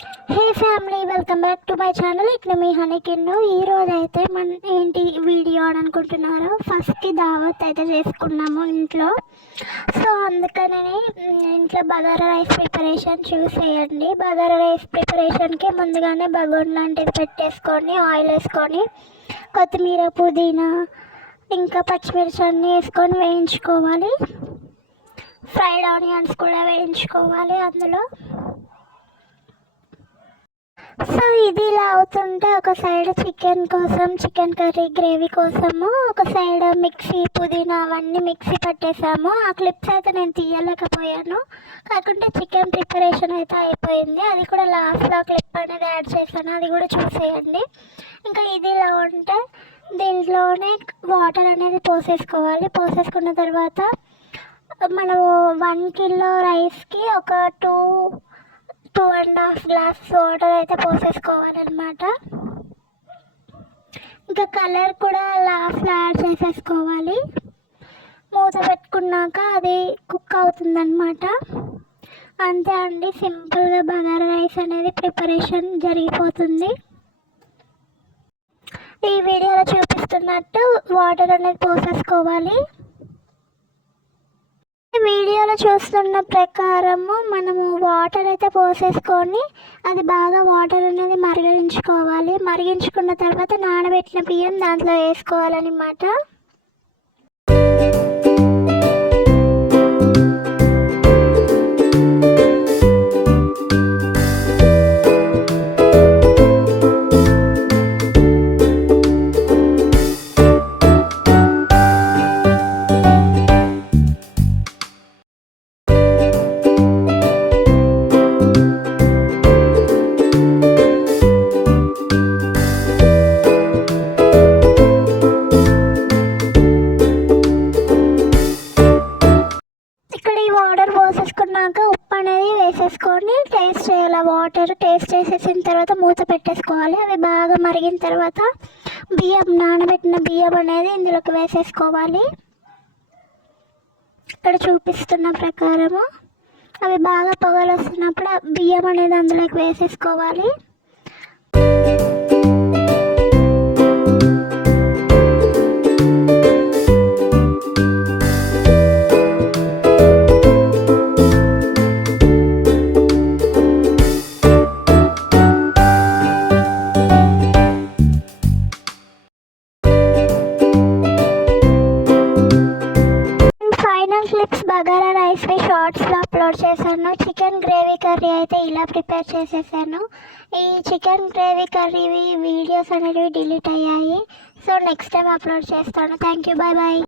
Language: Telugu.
Hey family, welcome back to my channel. ఇక్కడ మీ హనీ కిన్ను. ఈరోజు అయితే మన ఏంటి వీడియో అని అనుకుంటున్నారు. ఫస్ట్కి దావత్ అయితే చేసుకున్నాము ఇంట్లో. సో అందుకనే ఇంట్లో బగారా రైస్ ప్రిపరేషన్ చూసేయండి. బగారా రైస్ ప్రిపరేషన్కి ముందుగానే బగోన్ లాంటిది పెట్టేసుకొని ఆయిల్ వేసుకొని కొత్తిమీర పుదీనా ఇంకా పచ్చిమిర్చి అన్నీ వేసుకొని వేయించుకోవాలి. ఫ్రైడ్ ఆనియన్స్ కూడా వేయించుకోవాలి అందులో. సో ఇది ఇలా అవుతుంటే ఒక సైడ్ చికెన్ కోసం, చికెన్ కర్రీ గ్రేవీ కోసము ఒక సైడ్ మిక్సీ పుదీనా అవన్నీ మిక్సీ పట్టేసాము. ఆ క్లిప్స్ అయితే నేను తీయలేకపోయాను, కాకుంటే చికెన్ ప్రిపరేషన్ అయితే అయిపోయింది. అది కూడా లాస్ట్లో క్లిప్ అనేది యాడ్ చేశాను, అది కూడా చూసేయండి. ఇంకా ఇది ఇలా ఉంటే దీంట్లోనే వాటర్ అనేది పోసేసుకోవాలి. పోసేసుకున్న తర్వాత మనము 1 కిలో రైస్కి ఒక 2.5 గ్లాసెస్ వాటర్ అయితే పోసేసుకోవాలన్నమాట. ఇంకా కలర్ కూడా లాస్ట్లో యాడ్ చేసేసుకోవాలి. మూత పెట్టుకున్నాక అది కుక్ అవుతుందన్నమాట. అంతే అండి, సింపుల్గా బగారా రైస్ అనేది ప్రిపరేషన్ జరిగిపోతుంది. ఈ వీడియోలో చూపిస్తున్నట్టు వాటర్ అనేది పోసేసుకోవాలి. వీడియోలో చూస్తున్న ప్రకారము మనము వాటర్ అయితే పోసేసుకొని అది బాగా వాటర్ అనేది మరిగించుకోవాలి. మరిగించుకున్న తర్వాత నానబెట్టిన బియ్యం దాంట్లో వేసుకోవాలన్నమాట. వాటర్ పోసేసుకున్నాక ఉప్పు అనేది వేసేసుకొని టేస్ట్ చేయాలి. వాటర్ టేస్ట్ చేసేసిన తర్వాత మూత పెట్టేసుకోవాలి. అవి బాగా మరిగిన తర్వాత బియ్యం, నానబెట్టిన బియ్యం అనేది ఇందులోకి వేసేసుకోవాలి. ఇక్కడ చూపిస్తున్న ప్రకారము అవి బాగా పొగలు వస్తున్నప్పుడు బియ్యం అనేది అందులోకి వేసేసుకోవాలి. క్లిప్స్ బగారా రైస్వి షార్ట్స్లో అప్లోడ్ చేశాను. చికెన్ గ్రేవీ కర్రీ అయితే ఇలా ప్రిపేర్ చేసేసాను. ఈ చికెన్ గ్రేవీ కర్రీవి వీడియోస్ అనేవి డిలీట్ అయ్యాయి. సో నెక్స్ట్ టైం అప్లోడ్ చేస్తాను. Thank you, bye bye.